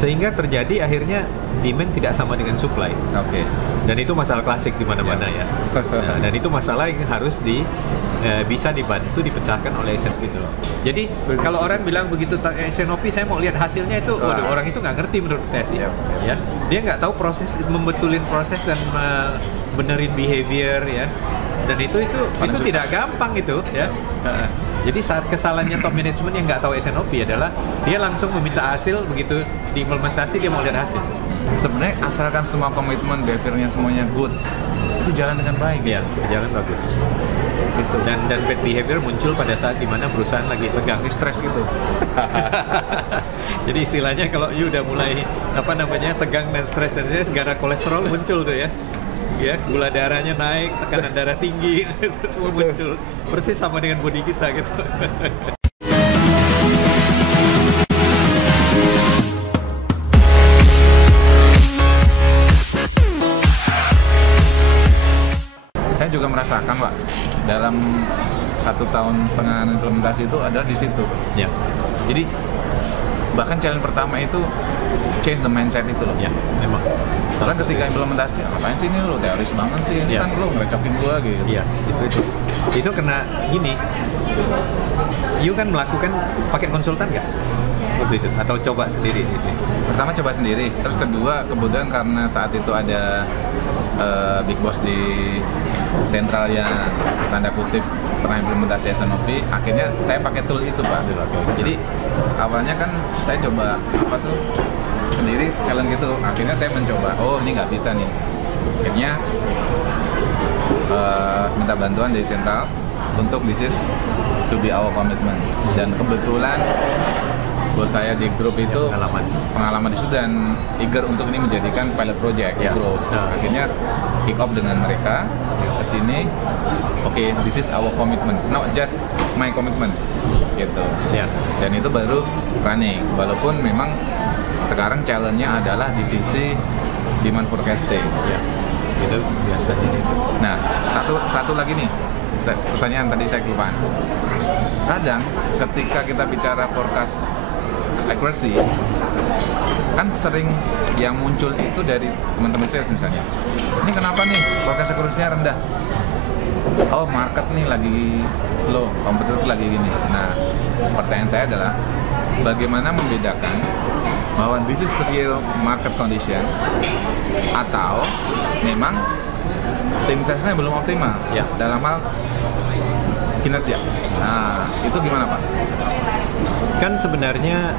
Sehingga terjadi akhirnya demand tidak sama dengan supply. Oke. Dan itu masalah klasik di mana-mana ya. Nah, dan itu masalah yang harus bisa dibantu dipecahkan oleh SNOP gitu loh. Jadi kalau orang bilang begitu SNOP saya mau lihat hasilnya itu, waduh, orang itu nggak ngerti menurut saya sih. Ya, dia nggak tahu proses membetulin proses dan benerin behavior ya. Dan itu tidak gampang itu ya. Jadi saat kesalahannya top management yang nggak tahu SNOP adalah dia langsung meminta hasil, begitu diimplementasi dia mau lihat hasil. Sebenarnya asalkan semua komitmen, behaviornya semuanya good, itu jalan dengan baik. Ya, jalan bagus. Gitu. Dan bad behavior muncul pada saat dimana perusahaan lagi tegang, stres gitu. Jadi istilahnya kalau you udah mulai tegang dan stres dan segala kolesterol muncul tuh ya. Ya, gula darahnya naik, tekanan darah tinggi, itu semua muncul. Persis sama dengan body kita gitu. Saya juga merasakan, Pak, dalam 1,5 tahun implementasi itu adalah di situ. Ya. Jadi bahkan challenge pertama itu change the mindset itu loh. Ya, memang. Bahkan ketika implementasi, ngapain sih ini lo teoris banget sih, ini kan lo ngerecokin gua gitu. Iya, itu kena gini. You kan melakukan pakai konsultan nggak waktu itu atau coba sendiri? Gitu. Pertama coba sendiri, terus kedua kemudian karena saat itu ada big boss di sentral yang tanda kutip pernah implementasi SNOP, akhirnya saya pakai tool itu, Pak. Jadi awalnya kan saya coba sendiri challenge gitu, akhirnya saya mencoba, oh ini nggak bisa nih, akhirnya minta bantuan dari sentral untuk this is to be our commitment. Dan kebetulan bos saya di grup itu pengalaman di situ dan eager untuk ini menjadikan pilot project di grup. Akhirnya kick off dengan mereka ke sini. Oke, this is our commitment, not just my commitment gitu. Dan itu baru running, walaupun memang sekarang challenge-nya adalah di sisi demand forecasting. Itu biasanya itu. Nah, satu lagi nih, pertanyaan tadi saya kelupaan. Kadang ketika kita bicara forecast accuracy, kan sering yang muncul itu dari teman-teman sales misalnya. Ini kenapa nih forecast accuracy-nya rendah? Oh, market nih lagi slow, kompetitor lagi gini. Nah, pertanyaan saya adalah bagaimana membedakan bahwa this is real market condition atau memang tim salesnya belum optimal dalam hal kinerja. Nah, itu gimana, Pak? Kan sebenarnya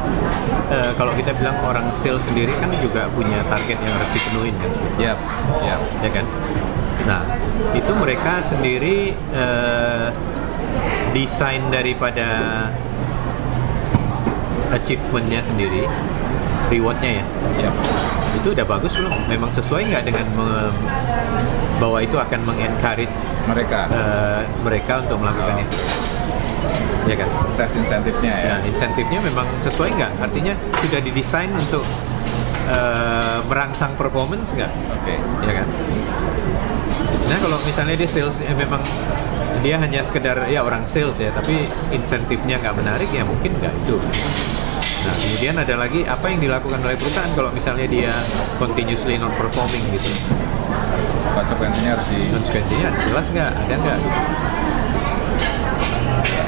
kalau kita bilang orang sales sendiri kan juga punya target yang harus dipenuhin kan. Ya kan. Nah, itu mereka sendiri desain daripada achievement-nya sendiri, reward-nya ya. Itu udah bagus belum? Memang sesuai nggak dengan bahwa itu akan mengencourage mereka untuk melakukan itu? Ya kan? Sales insentifnya ya. Nah, insentifnya memang sesuai nggak? Artinya sudah didesain untuk merangsang performance nggak? Oke. Ya kan? Nah, kalau misalnya dia sales memang dia hanya sekedar orang sales ya, tapi insentifnya nggak menarik ya mungkin nggak itu. Nah, kemudian ada lagi apa yang dilakukan oleh perusahaan kalau misalnya dia continuously non performing gitu. Konsekuensinya jelas nggak? Ada nggak?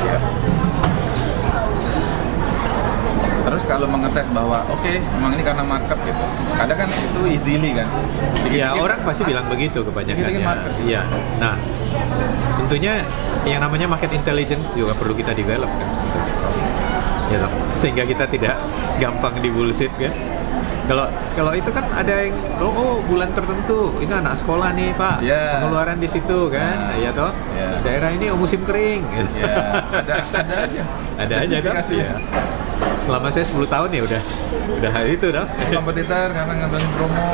Ya. Terus kalau mengeses bahwa memang ini karena market gitu, kadang kan itu easily kan. Iya, orang pasti bilang begitu kebanyakan. Iya. Nah, tentunya yang namanya market intelligence juga perlu kita develop kan. Ya, sehingga kita tidak gampang di bullshit kan. Kalau itu kan ada yang bulan tertentu ini anak sekolah nih Pak, pengeluaran di situ kan, daerah ini musim kering. Ada aja kan. Selama saya 10 tahun ya udah itu dah. Kompetitor karena ngambilin promo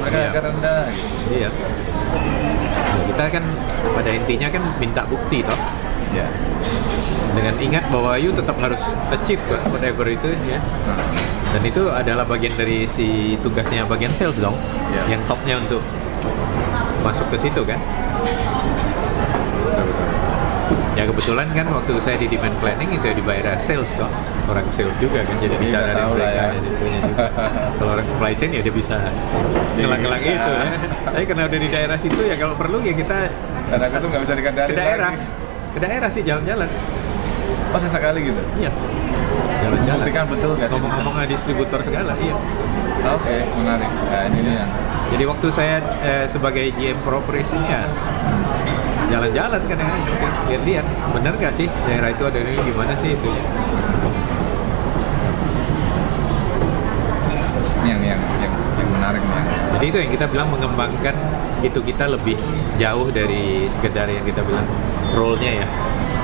mereka agak rendah. Iya. Nah, kita kan pada intinya kan minta bukti toh. Ya. Dengan ingat bahwa you tetap harus achieve whatever itu ya. Dan itu adalah bagian dari si tugasnya bagian sales dong. Yang topnya untuk masuk ke situ kan. Ya kebetulan kan waktu saya di demand planning itu ya dibayar sales toh. Orang sales juga kan jadi bicara dari mereka juga. Kalau orang supply chain ya dia bisa ngelak-ngelak itu ya. Tapi karena udah di daerah situ ya kalau perlu ya kita Karena itu nggak bisa dikendalikan ke daerah. lagi. Ke daerah sih jalan-jalan. Oh sesekali gitu? Iya. Jalan-jalan. Buktikan betul nggak sih? Ngomong-ngomong distributor segala, iya. Oke, menarik. Nah ini dia. Jadi waktu saya sebagai GM Pro Operation ya jalan-jalan kan ya, lihat-lihat bener gak sih daerah itu ada ini gimana sih itu ya. Yang menarik nih. Jadi itu yang kita bilang mengembangkan itu kita lebih jauh dari sekedar yang kita bilang role-nya ya.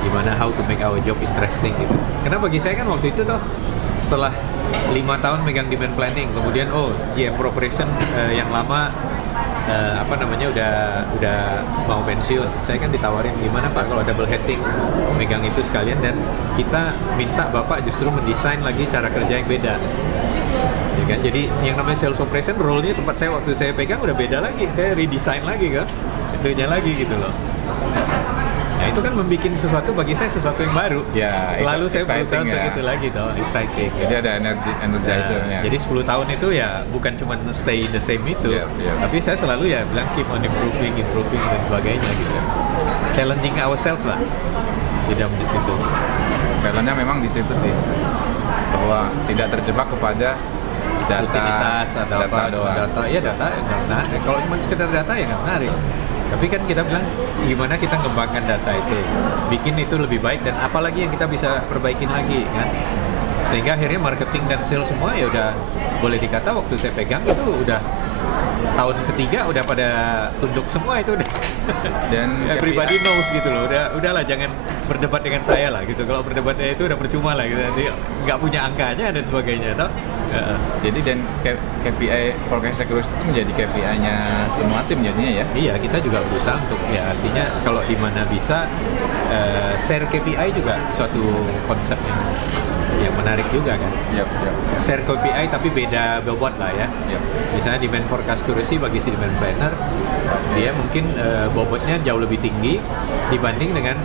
Gimana how to make our job interesting gitu. Karena bagi saya kan waktu itu tuh setelah 5 tahun megang demand planning, kemudian GM Pro Operation yang lama udah mau pensiun. Saya kan ditawarin gimana Pak kalau double heading megang itu sekalian dan kita minta Bapak justru mendesain lagi cara kerja yang beda. Ya kan? Jadi yang namanya sales operation role-nya tempat saya waktu saya pegang udah beda lagi. Saya redesign lagi kan. Itunya lagi gitu loh. Nah itu kan membuat sesuatu bagi saya sesuatu yang baru. Ya, selalu saya berusaha untuk ya. itu lagi toh, exciting. Jadi ada energizer-nya. Jadi 10 tahun itu ya bukan cuma stay the same itu, tapi saya selalu ya bilang keep on improving dan sebagainya gitu. Challenging ourselves lah di dalam di situ. Challenge-nya memang di situ sih, bahwa tidak terjebak kepada data, rutinitas atau apa doang. data ya data nggak menarik. Kalau cuma sekedar data ya nggak menarik. Tapi kan kita bilang gimana kita ngembangkan data itu, bikin itu lebih baik dan apalagi yang kita bisa perbaikin lagi kan. Sehingga akhirnya marketing dan sales semua ya udah boleh dikata waktu saya pegang itu udah tahun ketiga udah pada tunduk semua itu udah. Dan everybody knows gitu loh. Udahlah jangan berdebat dengan saya lah gitu. Kalau berdebatnya itu udah percuma lah gitu. Jadi nggak punya angkanya dan sebagainya toh. Jadi dan KPI forecast accuracy itu menjadi KPI-nya semua tim jadinya ya? Iya, kita juga berusaha untuk ya artinya kalau di mana bisa share KPI juga suatu konsep yang menarik juga kan. Yep. Share KPI tapi beda bobot lah ya. Yep. Misalnya demand forecast accuracy bagi si demand planner dia mungkin bobotnya jauh lebih tinggi dibanding dengan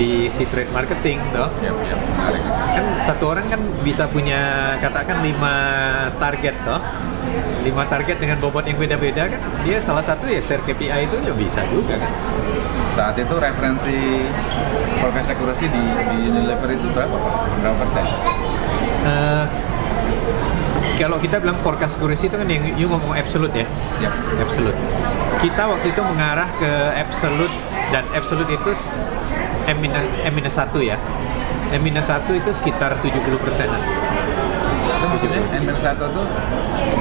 di si trade marketing toh. Yep, menarik. Kan satu orang kan bisa punya katakan 5 target toh. 5 target dengan bobot yang beda-beda kan dia salah satu ya share KPI itu ya bisa juga kan. Saat itu referensi forecast accuracy di deliver itu berapa persen? Kalau kita bilang forecast accuracy itu kan yang you ngomong absolute ya. Yep. Absolute. Kita waktu itu mengarah ke absolute dan absolute itu M-1 ya. M-1 itu sekitar 70%-an. Itu maksudnya N-1 itu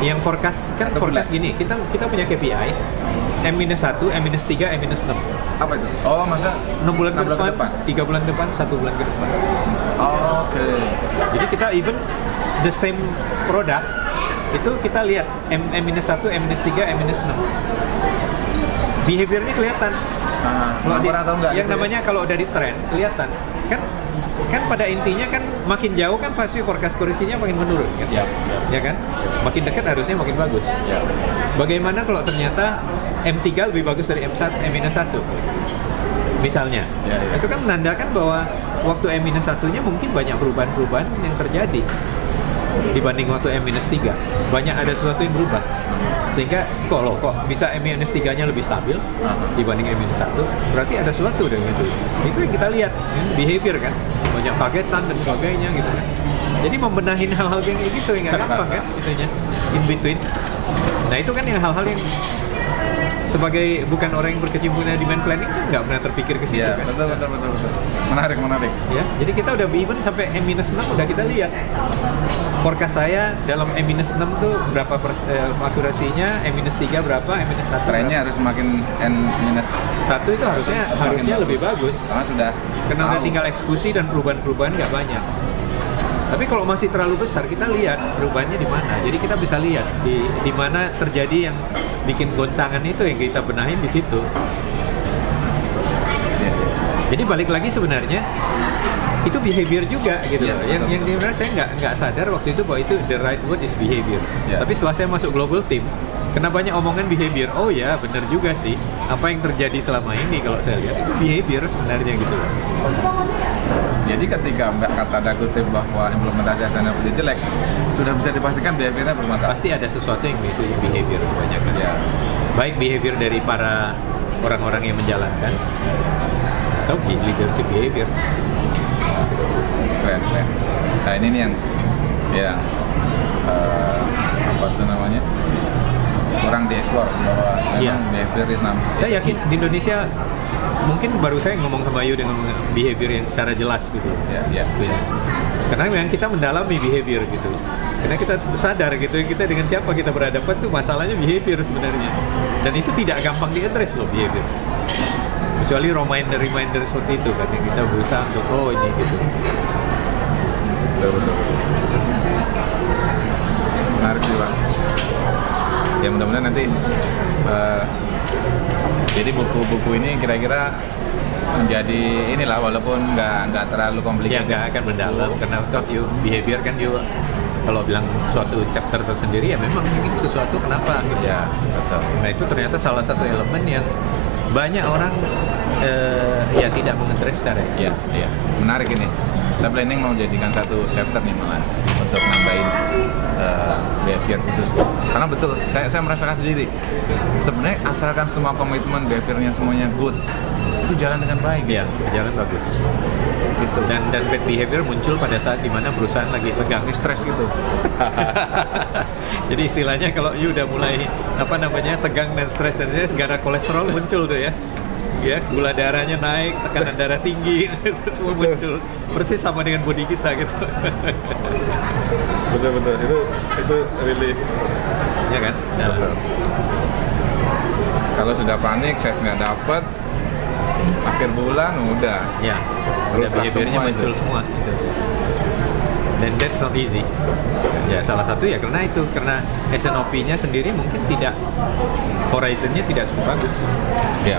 yang forecast kan forecast gini, kita punya KPI M-1, M-3, M-6. Apa itu? Oh, masa 6 bulan ke depan, 3 bulan ke depan, 1 bulan ke depan. Oh, oke. Jadi kita even the same product itu kita lihat M-1, M-3, M-6. Behaviornya kelihatan. Yang namanya kalau dari tren kelihatan kan pada intinya kan makin jauh kan pasti forecast accuracy-nya makin menurun kan? Ya kan? Makin dekat harusnya makin bagus. Bagaimana kalau ternyata M3 lebih bagus dari M-1 misalnya? Itu kan menandakan bahwa waktu M-1-nya mungkin banyak perubahan-perubahan yang terjadi dibanding waktu M-3. Banyak ada sesuatu yang berubah. Sehingga kok bisa M-3-nya lebih stabil dibanding M-1, berarti ada sesuatu dengan itu. Itu yang kita lihat, behavior kan, banyak paketan dan sebagainya gitu kan. Jadi membenahin hal-hal yang kayak gitu yang nggak gampang kan, itunya in between. Nah itu kan yang hal-hal yang sebagai bukan orang yang berkecimpung di demand planning kan nggak pernah terpikir ke situ kan. Betul. Menarik. Ya, jadi kita udah even sampai M-6 udah kita lihat. Forecast saya dalam M-6 tuh berapa akurasinya, M-3 berapa, M-1 trennya harus semakin N-1 itu harusnya lebih bagus. Karena udah tinggal eksekusi dan perubahan-perubahan nggak banyak. Tapi kalau masih terlalu besar kita lihat perubahannya di mana. Jadi kita bisa lihat di mana terjadi yang bikin goncangan itu yang kita benahin di situ. Jadi balik lagi sebenarnya itu behavior juga gitu loh. Yang sebenarnya saya nggak sadar waktu itu bahwa itu the right word is behavior. Tapi setelah saya masuk global team, kena banyak omongan behavior. Oh ya benar juga sih. Apa yang terjadi selama ini kalau saya lihat itu behavior sebenarnya gitu loh. Jadi ketika kata kutip bahwa implementasi SNOP itu jelek, sudah bisa dipastikan behaviornya bermasalah. Pasti ada sesuatu yang itu behavior kebanyakan. Ya. Baik behavior dari para orang-orang yang menjalankan atau leadership behavior. Keren. Nah ini nih yang apa tuh namanya, kurang dieksplor bahwa memang behavior is number. Saya yakin di Indonesia mungkin baru saya ngomong sama Ayu dengan behavior yang secara jelas gitu. Ya. Karena memang kita mendalami behavior gitu. Karena kita sadar gitu, kita dengan siapa kita berhadapan tuh masalahnya behavior sebenarnya. Dan itu tidak gampang di-address loh behavior. Kecuali reminder seperti itu kan yang kita berusaha untuk ini gitu. Betul. Menarik sih Pak. Ya mudah-mudahan nanti jadi buku-buku ini kira-kira menjadi inilah, walaupun nggak terlalu Ya komplikated. nggak akan mendalam karena toh behavior kan kalau bilang suatu chapter tersendiri ya memang ini sesuatu kenapa gitu. Ya, betul. Nah itu ternyata salah satu elemen yang banyak orang ya tidak mengadres secara Ya. Menarik ini. Saya planning mau jadikan satu chapter nih malah untuk nambahin behavior khusus. Karena betul, saya merasakan sendiri. Sebenarnya asalkan semua komitmen behaviornya semuanya good, itu jalan dengan baik. ya berjalan bagus gitu. Dan bad behavior muncul pada saat dimana perusahaan lagi tegang, stres gitu. Jadi istilahnya kalau you udah mulai tegang dan stres dan segala kolesterol muncul tuh ya, gula darahnya naik, tekanan darah tinggi, itu semua muncul. Persis sama dengan body kita gitu. Betul. Itu really. Ya kan? Nah, Betul. Kalau sudah panik, sales nggak dapat, akhir bulan udah. ya, udah Rusak behaviornya semua muncul itu. semua. Gitu. Dan that's not easy. Ya salah satu ya karena SNOP-nya sendiri mungkin tidak, horizon-nya tidak cukup bagus. Ya.